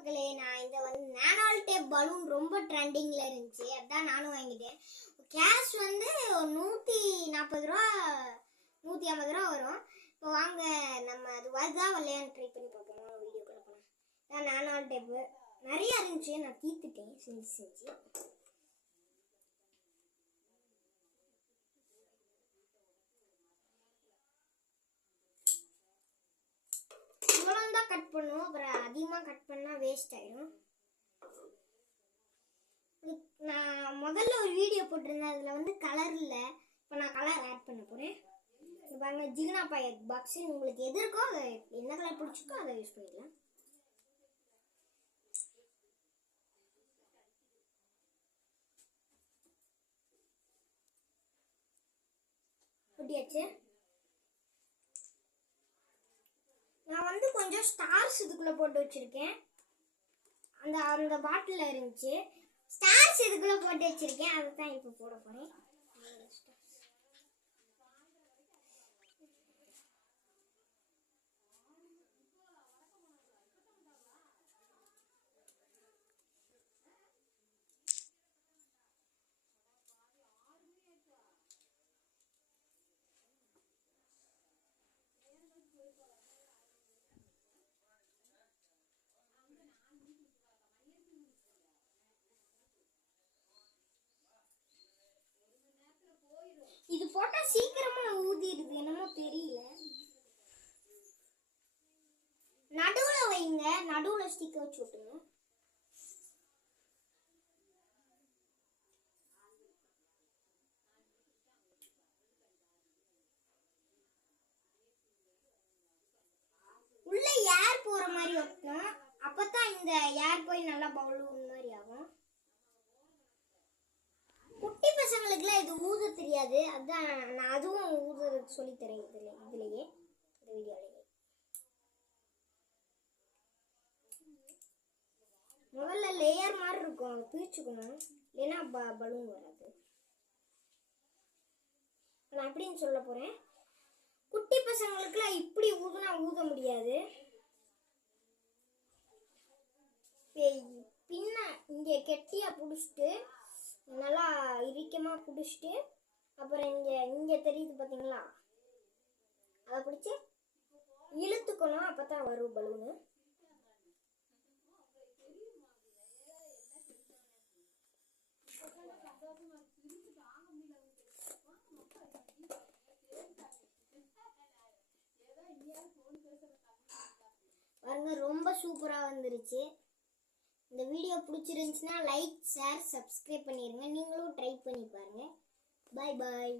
மக்களே, நான் இந்த நானோல் டேப் பலூன் ரொம்ப ட்ரெண்டிங்ல இருந்துச்சு. அதான் நானும் வாங்கிட்டேன். கேஷ் 140 ரூபா 150 ரூபா வரும். இப்போ வாங்க நம்ம அது வருதா வரலையான்னு ட்ரை பண்ணி பார்ப்போம். வீடியோக்குள்ள போனேன். நானோல் டேப் நிறைய இருந்துச்சு, நான் தீர்த்துட்டேன் செஞ்சு. கட் பண்ணுவோம், அப்புறம் அதிகமாக கட் பண்ணால் வேஸ்ட் ஆயிடும். நான் முதல்ல ஒரு வீடியோ போட்டிருந்தேன், அதில் கலர் இல்லை. இப்போ நான் கலர் ஆட் பண்ண போகிறேன். பாருங்க, ஜிகினா பாய் பாக்ஸ் உங்களுக்கு எது இருக்கோ அதை என்ன கலர் பிடிச்சிக்கோ அதை யூஸ் பண்ணிக்கலாம். ஒட்டியாச்சு. நான் கொஞ்சம் ஸ்டார்ஸ் இதுக்குள்ள போட்டு வச்சிருக்கேன். அந்த பாட்டில் இருந்துச்சு, ஸ்டார்ஸ் இதுக்குள்ள போட்டு வச்சிருக்கேன். அதை தான் இப்போ போட போறேன். இது போட்டா சீக்கிரமா ஊதிடுது, என்னமோ தெரியல. நடுவுல வைங்க, நடுவுல ஸ்டிக்கர் வச்சு விட்டுங்க. உள்ள ஏர் போற மாதிரி ஒட்டணும், அப்பதான் இந்த ஏர் போய் நல்லா பலூன் மாதிரி ஆகும். குட்டி பசங்களுக்குலாம் இது ஊத தெரியாது, அதான் நான் அதுவும் ஊதுறதுக்கு சொல்லித்தரேன் இதுலயே இந்த வீடியோலயே. முதல்ல லேயர் மாதிரி இருக்கும், அதை பிரிச்சுக்கணும், இல்லைன்னா பலூன் வராது. நான் எப்படின்னு சொல்ல போறேன். குட்டி பசங்களுக்குலாம் இப்படி ஊதுனா ஊத முடியாது. பின்ன இங்கே கெட்டியா பிடிச்சிட்டு நல்லா இறுக்கமா பிடிச்சிட்டு, அப்புறம் இங்க தெரியுது பார்த்தீங்களா, அதை பிடிச்சி இழுத்துக்கணும், அப்பதான் வரும் பலூனு. பாருங்க, ரொம்ப சூப்பரா வந்துருச்சு. இந்த வீடியோ பிடிச்சிருந்துச்சுன்னா லைக், ஷேர், சப்ஸ்கிரைப் பண்ணிடுங்க. நீங்களும் ட்ரை பண்ணி பாருங்க. பாய் பாய்.